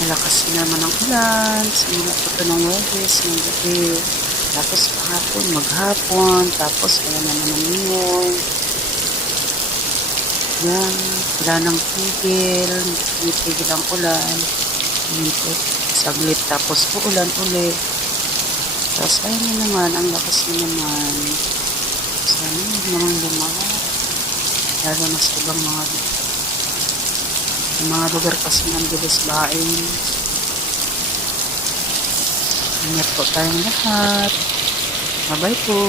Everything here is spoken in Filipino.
Malakas naman ang ulan, simula pa ito ng Huwebes, ng gabi. Tapos kahapon, maghapon, tapos wala na naman ngayon. Yan, wala nang tigil, tigil ang ulan. Yan po, saglit tapos uulan ulit. Tapos ayun na naman, ang lakas na naman. Sana huwag naman lumawa. Lalo na sa ibang mga lugar kasi ng bilis bain. Ingat po tayong lahat. Bye-bye po.